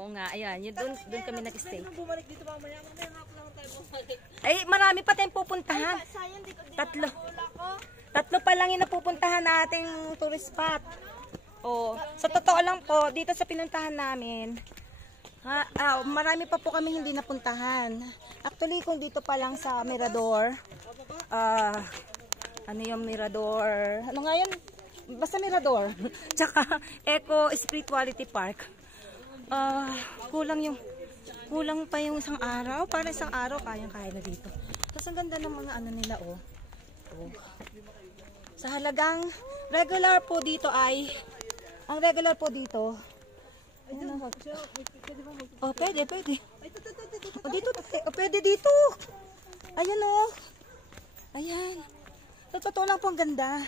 Oo nga, ayan. Yun, doon kami nag-stay. Bumalik dito mamaya. Mamaya nga lang tayo bumalik. Ay, marami pa tayong pupuntahan. Sayang, dito din Tatlo pa lang yung napupuntahan nating tourist spot. Oh, sa totoo lang po, dito sa pinuntahan namin, marami pa po kami hindi napuntahan. Actually, kung dito pa lang sa Mirador, ano yung Mirador? Ano nga yun? Basta Mirador. Tsaka Eco Spirituality Park. Kulang pa yung isang araw. Para isang araw, kayang-kaya na dito. Tapos ang ganda ng mga ano nila, oh. Sa halagang regular po dito ay, ang regular po dito, oh, pwede. Oh, dito, pwede dito. Ayan, oh. Ayan. Sa totoo lang po, ang ganda.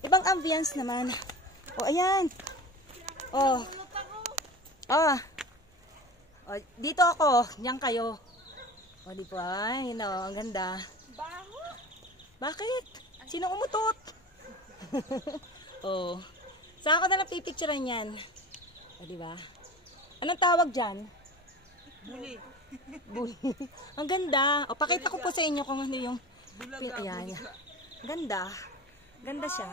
Ibang ambience naman. Oh, ayan. Oh. Oh, dito ako. Diyan kayo. O, di ba? Yun o, ang ganda. Bakit? Sino umutot? Oh. Saan ako na lang pipicturean yan? O, di ba? Anong tawag dyan? Buli. Buli. Ang ganda. O, pakita ko po sa inyo kung ano yung... Ayan. Ganda. Ganda siya.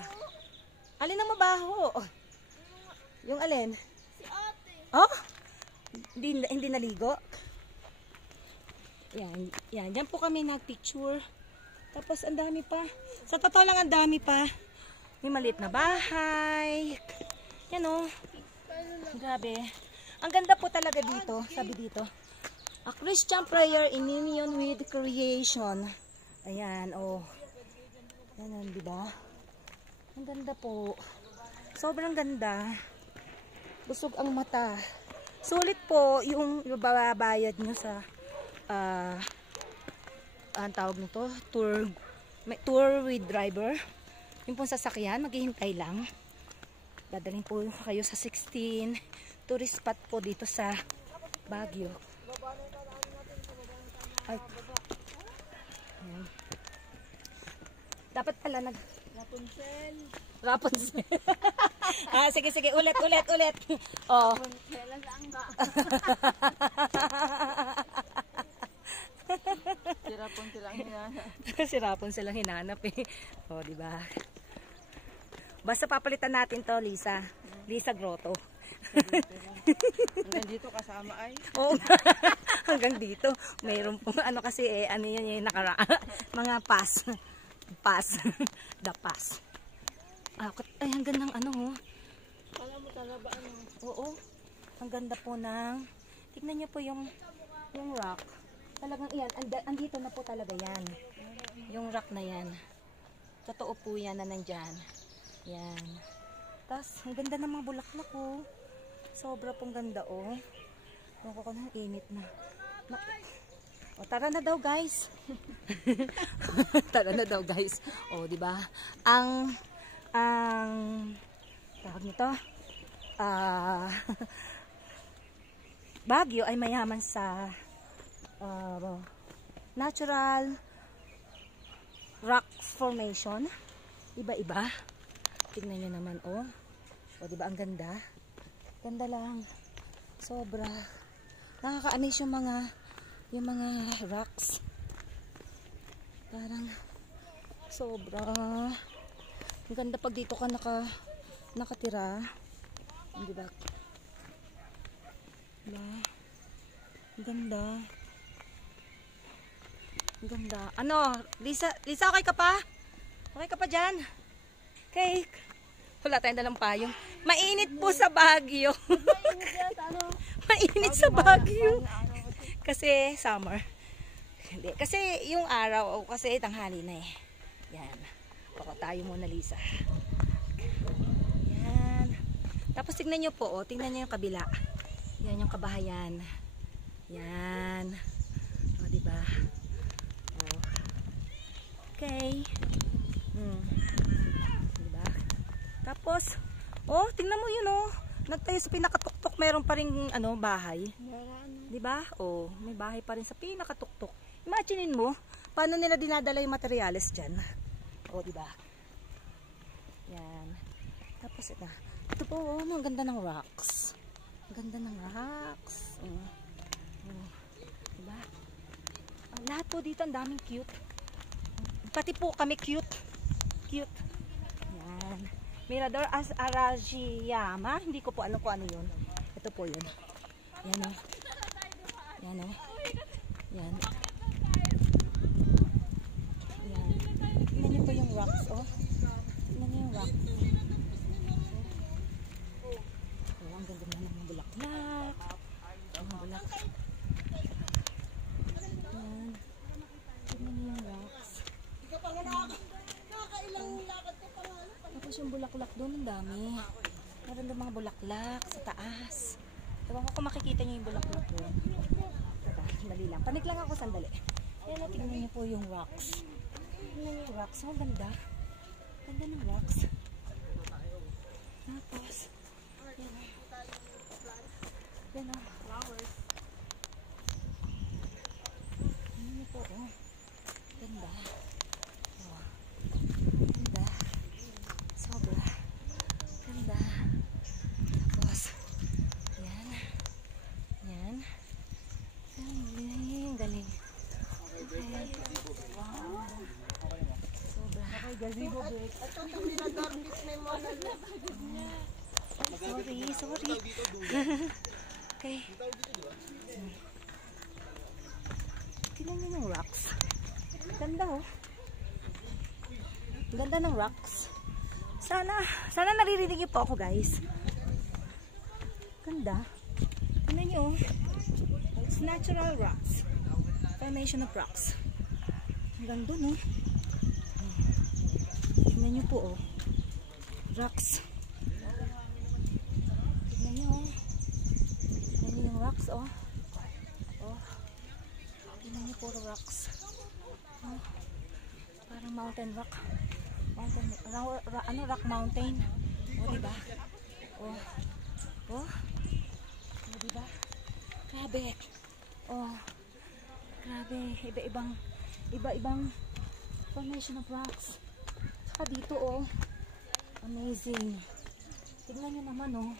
Alin ang mabaho? Yung alin? Oh? Hindi naligo? Yan. Diyan po kami nag-picture. Tapos, ang dami pa. Sa totoo lang, ang dami pa. May maliit na bahay. Yan o. Grabe. Ang ganda po talaga dito. Sabi dito. A Christian prayer in union with creation. Ayan, oh. Yan, diba? Ang ganda po. Sobrang ganda. Busog ang mata. Sulit po yung babayad nyo sa ang tawag nito, tour with driver. Yung pong sasakyan, maghihintay lang. Dadalhin po kayo sa 16 tourist spot po dito sa Baguio. Ay. Ayan. Dapat pala Rapunzel. Sige, ulit. Oh. Si Rapunzel ang hinanap eh. Oh, di ba? Basta papalitan natin to, Lisa. Lisa Grotto. Hanggang dito kasama ay. Oh. Hanggang dito. Mayroon po ano kasi ano yan yung mga pass. The pass. Ay, ang ganda ng ano, oh. Kala mo talaga ano? Oo. Ang ganda po ng, tignan niyo po yung rock. Talagang iyan, andito na po talaga yan. Yung rock na yan. Totoo po yan na nandyan. Yan. Tapos, ang ganda ng mga bulaklak, oh. Sobra pong ganda, oh. Naku ko na, init na. O, tara na daw, guys. Tara na daw, guys. O, di ba? Ang tawag nito, Baguio ay mayaman sa natural rock formation. Iba-iba. Tingnan nyo naman, oh. O, di ba ang ganda? Ganda lang. Sobra. Nakaka-amaze yung mga rocks. Parang sobra. Ang ganda pag dito ka nakatira. Di ba? Ang ganda. Ang ganda. Ano? Lisa, okay ka pa? Okay ka pa dyan? Okay. Wala tayong dalang payong. Mainit po sa Baguio. Mainit sa Baguio. Kasi summer. Hindi. Kasi yung araw, kasi tanghali na eh. Yan. Baka tayo muna, Lisa. Yan. Tapos tignan nyo po, oh. Tignan nyo yung kabila. Yan yung kabahayan. Yan. O, diba? Oh. Okay. Diba? Tapos, oh, tingnan mo yun, oh. Nagtayo sa pinakatuktok, meron pa rin ano, bahay. Di ba? Oh, may bahay pa rin sa pinakatuktok. Imaginein mo, paano nila dinadala yung materyales dyan? Oh, di ba? Yan. Tapos ito po, oh, ang ganda ng rocks. Ang ganda ng rocks. po dito, ang daming cute. Pati po kami cute. Cute. Yan. Mirador Arashiyama. Hindi ko po alam kung ano yun. Ito po yun. Yan o. Yan o. Yan. Yan. Tingnan niyo po yung rocks, oh. Tingnan niyo yung rocks. Oh, ang ganda na ng bulaklak. Ang bulaklak. Yan. Tingnan niyo yung rocks. Tapos yung bulaklak doon, ang dami. Meron doon mga bulaklak sa taas. Ewan ko kung makikita niyo yung bulaklak doon. Teka, sandali lang. Panik lang ako sandali. Ayan o, tingnan niyo po yung rocks. Tingnan niyo yung rocks. Oh, ganda. Ganda ng rocks. Tapos, yan o. Yan o. Flowers. Tingnan niyo po, oh. Ganda. Oh. Ganda. Sobra. Ganda. Tapos, yan. Yan. Ang galing. Okay. Wow. Sobra. Okay, gazebo break. Sorry. Okay. Tingnan niyo yung rocks. Ganda oh. Ganda ng rocks. Sana naririnig niyo po ako, guys. Ganda. Tingnan niyo oh. It's natural rocks. Formation of rocks. Hanggang dun oh. Tingnan niyo po oh. Rocks. Tingnan niyo oh. Tingnan niyo yung rocks oh. Oh. Tingnan niyo puro rocks. Oh. Parang mountain rock. Rock mountain. Oh, diba? Oh. Oh. Oh, diba? Grabe. Oh. Grabe. Iba-ibang formation of rocks. Saka dito, oh. Amazing. Tingnan nyo naman, oh.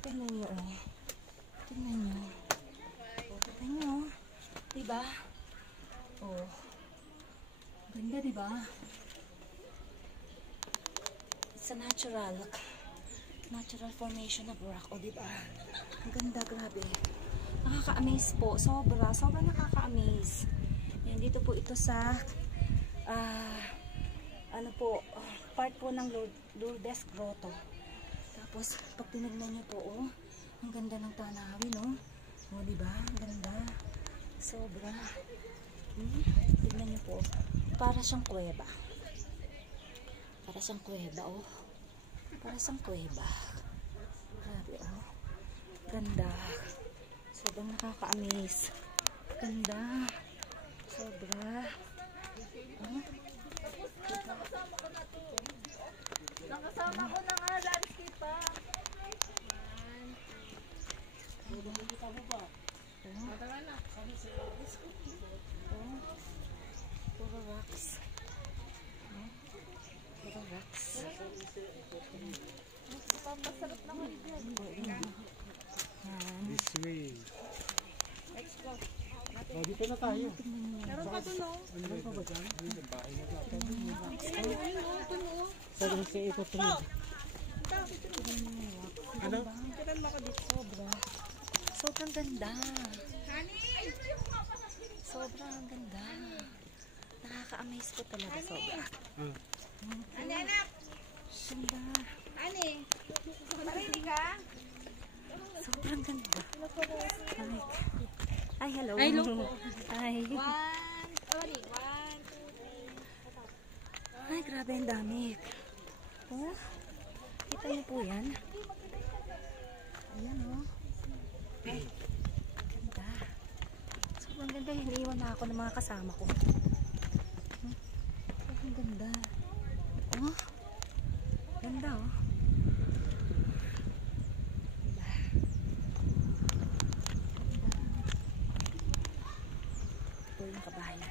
Tingnan nyo, oh. Tingnan nyo. Tingnan nyo, oh. Diba? Oh. Ganda, diba? It's a natural formation of rock. O, diba? Ang ganda, grabe. Nakaka-amaze po. Sobrang nakaka-amaze. Yan, dito po ito sa part po ng Lourdes Grotto. Tapos, pag tinignan nyo po, oh, ang ganda ng tanawin, oh. O, diba? Ang ganda. Sobra. Tignan nyo po. Para siyang kuweba. Para siyang kuweba, oh. Para siyang kuweba. Grabe, oh. Ganda. Sobrang nakaka-amaze. Ganda. Sobra. Oh. Nakasama ko na nga, landscape pa. Oh. Puro rocks. Oh. Puro rocks. Masarap naman dyan. This way. Explore. Oh, dito na tayo. Meron pa dun oh. Ano pa ba dyan? Ano yung bahay na dito? Dun oh. Sabi sa ikot rin. Ano? Kiran mo ako dito. Sobrang ganda. Sobrang ganda. Nakaka-amaze ko talaga sobra. Ani anak? Ganda. Ani? Marinig ka? Sobrang ganda. Ay, hello. Hello. Ay. One. Ay, grabe ang dami. Oh, kita niyo po yan. Ayan, oh. Ay, ganda. Sobrang ganda. Hiniiwan na ako ng mga kasama ko. Sobrang ganda. Oh, ganda, oh. Ito yung kabahay na.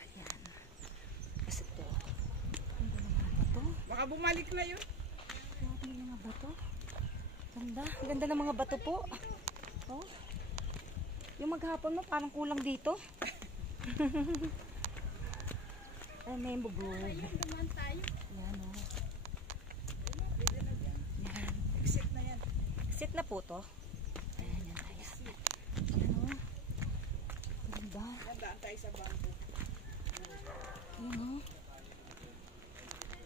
Ayan. Kasi ito. Ganda ng mga bato. Baka bumalik na yun. Grabe yung mga bato. Ganda. Ganda ng mga bato po. Oh. Yung maghapon mo, parang kulang dito. Ay, may bubog. Duman tayo. Yan, o. Yan. Exit na yan. Sit na po to. Ayan, yan tayo. Yan, o. Ganda. Nandaan tayo sa bangko. Yan, o.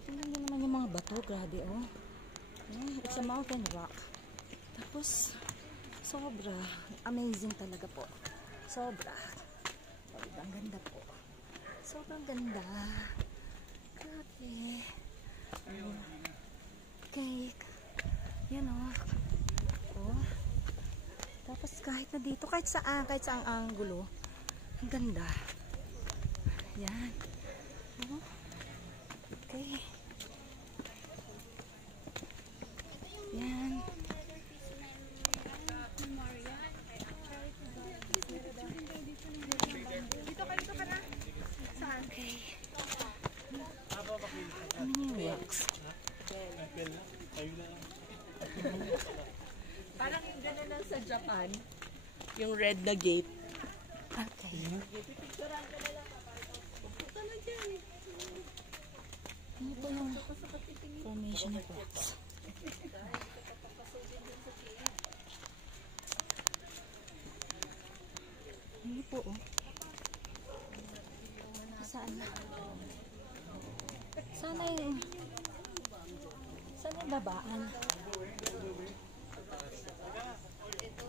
Tingnan nyo naman yung mga bato. Grabe, o. It's a mountain rock. Tapos, sobra. Amazing talaga po. Sobra. Ang ganda po. Sobrang ganda. Grabe. Cake. Yan o. Oh. Tapos kahit na dito, kahit saang anggulo, ang ganda. Yan. Oh. Okay. Yan. Okay. Ano yung rocks? Parang yung gano'n lang sa Japan. Yung red na gate. Okay. Ano po yung formation of rocks? Ano po, oh? Saan na? Sana yung babaan?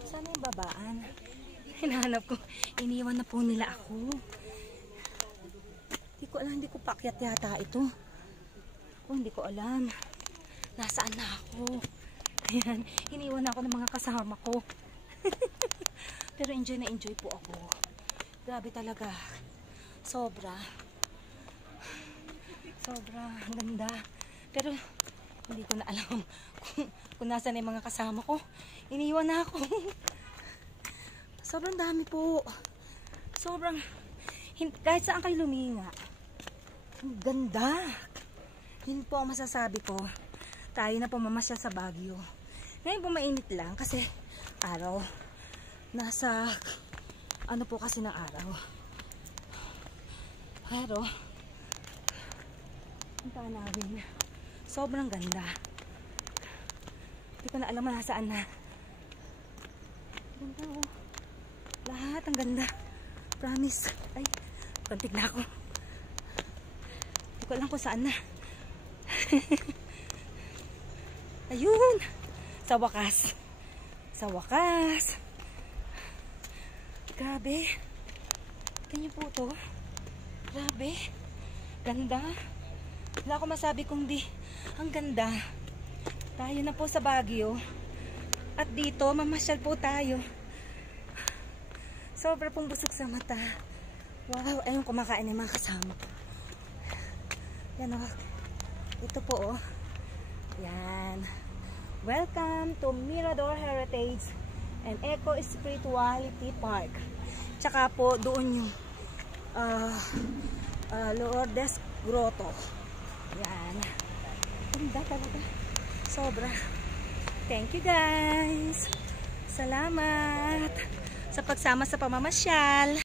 Sana yung babaan? Hinahanap ko. Iniwan na po nila ako. Hindi ko alam. Hindi ko paakyat yata ito. Hindi ko alam. Nasaan na ako? Ayan. Iniwan ako ng mga kasama ko. Pero enjoy na enjoy po ako. Grabe talaga. Sobra. Sobra. Ang ganda. Pero hindi ko na alam kung nasaan yung mga kasama ko. Iniwan na ako. Sobrang dami po. Sobrang, kahit saan kayo luminga. Ang ganda. Yun po ang masasabi ko. Tayo na pumamasya sa Baguio. Ngayon po mainit lang kasi araw. Nasa, ano po kasi ng araw. Pero, ang tanawin. Sobrang ganda. Hindi ko na alam nasaan na. Ganda oh. Lahat ang ganda. Promise. Ay, kontik na ako. Hindi ko alam kung saan na. Ayun. Sa wakas. Sa wakas. Grabe. Tingnan po to. Grabe. Ganda. Wala ako masabi kung di. Ang ganda. Tayo na po sa Baguio. At dito, mamasyal po tayo. Sobra pong busog sa mata. Wow, ayun kumakain ng mga kasama ko. Yan o. Ito po o. Yan. Welcome to Mirador Heritage and Eco Spirituality Park. Tsaka po doon yung Lourdes Grotto. Yan. Ganda talaga. Sobra. Thank you guys. Salamat sa pagsama sa pamamasyal.